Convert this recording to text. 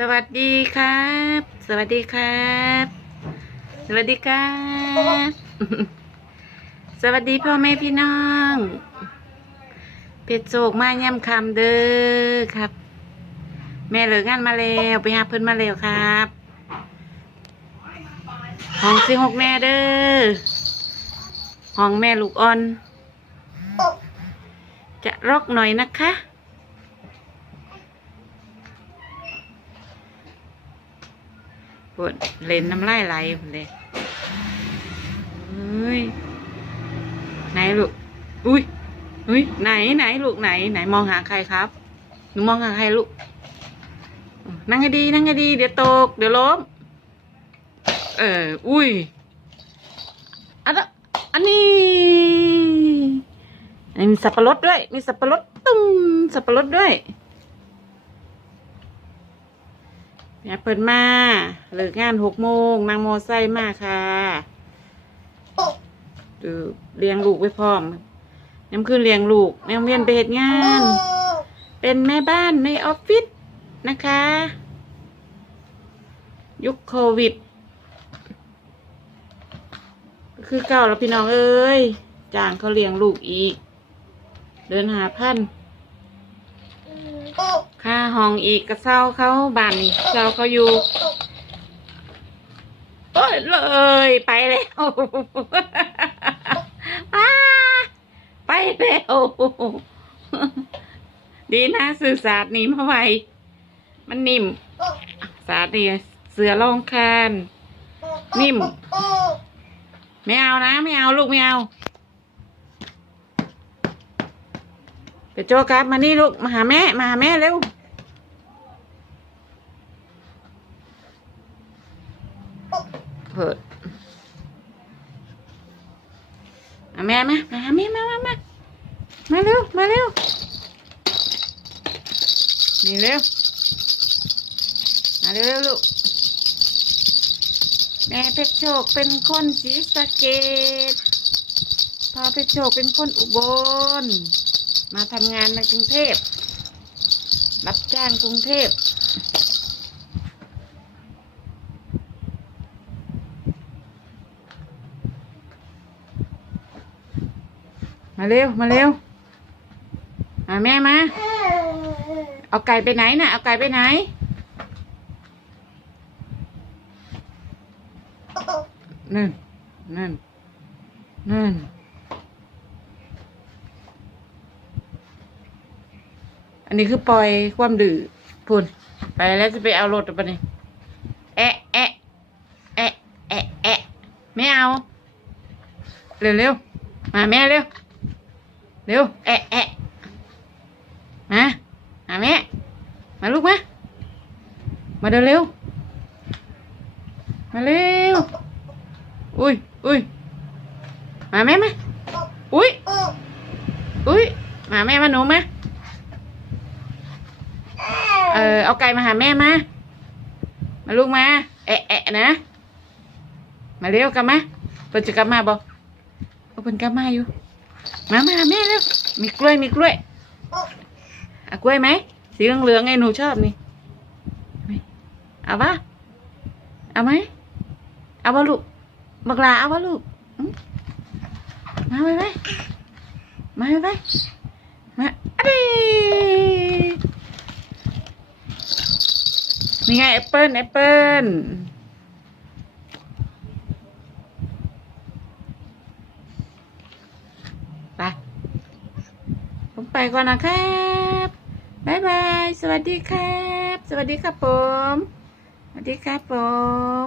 สวัสดีครับ สวัสดีครับ สวัสดีครับ สวัสดีพ่อแม่พี่น้อง เพชรโศกมาย่ำคำเด้อครับ แม่เหลืองานมาแล้วไปหาเพิ่อนมาแล้วครับห้องสิหกแม่เด้อห้องแม่ลูกอ่อน จะรอกหน่อยนะคะ ปวดเลนน้ำลายไหลหมดเลยเฮ้ยไหนลูก อุ้ยอุ้ยไหนไหนลูกไหน ไหนมองหาใครครับหนูมองหาใครลูก นั่งให้ดี นั่งให้ดี เดี๋ยวตก เดี๋ยวล้ม เออ อุ้ยอันอันนี้อันนี้มีสับปะรดด้วย มีสับปะรดตุ้มสับปะรดด้วย เนี่ยเปิดมาเลิกงานหกโมงนางโมไซมาค่ะดูเลี้ยงลูกไว้พร้อมน้ำคืนเลี้ยงลูกแม่เวียนไปเหตุงาน เป็นแม่บ้านในออฟฟิศนะคะ ยุคโควิด คือเก่าแล้วพี่น้องเอ้ยจ้างเขาเลี้ยงลูกอีก เดินหาพันค่า ห้องอีกกระเซ้าเขาบ้านนี่เซ้าเขาอยู่โอ้ยเลยไปแล้วไปแล้วดีนะสื่อสารนี้มาไวมันนิ่ม สาดีเสือรองคานนิ่ม ไม่เอานะ ไม่เอาลูกไม่เอาไปโจครับมานี่ลูก มาหาแม่ มาหาแม่เร็ว เปิดแม่มามาหาแม่มามามามาเร็ว มาเร็ว นี่เร็ว มาเร็วเร็วลูก แม่เพชรโชคเป็นคนศรีสะเกดพ่อเพชรโชคเป็นคนอุบล มาทำงานในกรุงเทพ รับจ้างกรุงเทพ มาเร็ว มาเร็วมาแม่มา เอาไก่ไปไหนน่ะเอาไก่ไปไหน นั่น นั่น นั่น อันนี้คือปล่อยความดื้อพุ่น ไปแล้วจะไปเอารถปนี่แอะแอะแอะแอะแอะไม่เอา เร็วเร็วมาแม่เร็ว เร็วแอะแอะมามาแม่มาลูกมามาเร็วเร็ว มาเร็ว อุ้ยอุ้ยมาแม่มาอุ้ยอุ้ยมาแม่มาหนูมาเออเอาไก่มาหาแม่มามาลูกมาแอะแอะนะ มาเร็วกลับมาเปิดจะกลับมาบอกเอาเปิดกลับมาอยู่ มามาแม่เร็วมีกล้วยมีกล้วยเอากล้วยไหมสีเหลืองๆไงหนูชอบนี่เอาปะเอาไหมเอาปะลูกบักลาเอาปะลูกมาไปไปมาไปไปมาอะดีนี่ไงแอปเปิลแอปเปิลไป ผม ไปก่อนนะครับบ๊ายบาย สวัสดีครับ สวัสดีครับผม สวัสดีครับผม